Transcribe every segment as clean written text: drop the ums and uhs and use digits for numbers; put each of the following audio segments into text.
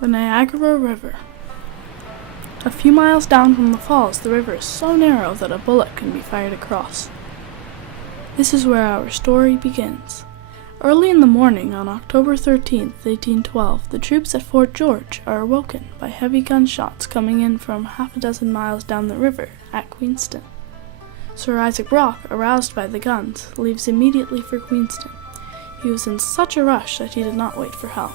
The Niagara River. A few miles down from the falls, the river is so narrow that a bullet can be fired across. This is where our story begins. Early in the morning on October 13th, 1812, the troops at Fort George are awoken by heavy gunshots coming in from half a dozen miles down the river at Queenston. Sir Isaac Brock, aroused by the guns, leaves immediately for Queenston. He was in such a rush that he did not wait for help.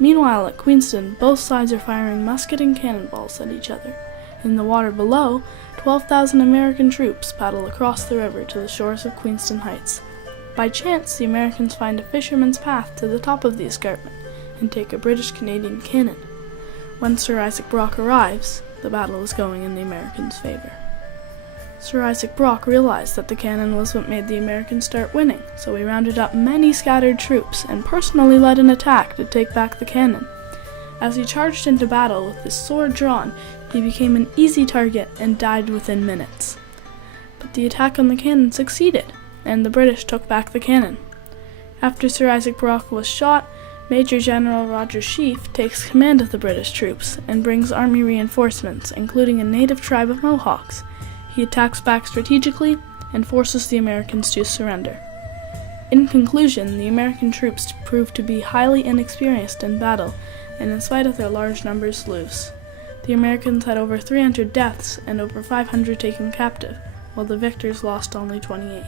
Meanwhile, at Queenston, both sides are firing musket and cannonballs at each other. In the water below, 12,000 American troops paddle across the river to the shores of Queenston Heights. By chance, the Americans find a fisherman's path to the top of the escarpment and take a British-Canadian cannon. When Sir Isaac Brock arrives, the battle is going in the Americans' favor. Sir Isaac Brock realized that the cannon was what made the Americans start winning, so he rounded up many scattered troops and personally led an attack to take back the cannon. As he charged into battle with his sword drawn, he became an easy target and died within minutes. But the attack on the cannon succeeded, and the British took back the cannon. After Sir Isaac Brock was shot, Major General Roger Sheaffe takes command of the British troops and brings army reinforcements, including a native tribe of Mohawks. He attacks back strategically and forces the Americans to surrender. In conclusion, the American troops proved to be highly inexperienced in battle, and in spite of their large numbers, lose. The Americans had over 300 deaths and over 500 taken captive, while the victors lost only 28.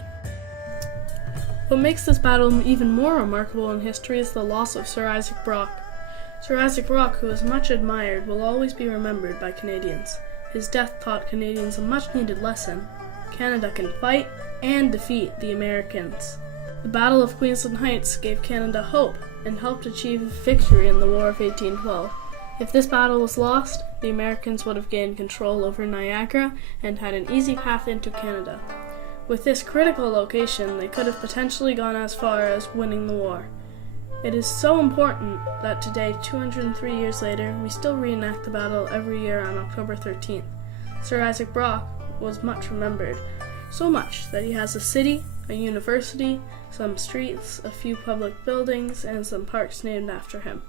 What makes this battle even more remarkable in history is the loss of Sir Isaac Brock. Sir Isaac Brock, who is much admired, will always be remembered by Canadians. His death taught Canadians a much-needed lesson. Canada can fight and defeat the Americans. The Battle of Queenston Heights gave Canada hope and helped achieve victory in the War of 1812. If this battle was lost, the Americans would have gained control over Niagara and had an easy path into Canada. With this critical location, they could have potentially gone as far as winning the war. It is so important that today, 203 years later, we still reenact the battle every year on October 13th. Sir Isaac Brock was much remembered, so much that he has a city, a university, some streets, a few public buildings, and some parks named after him.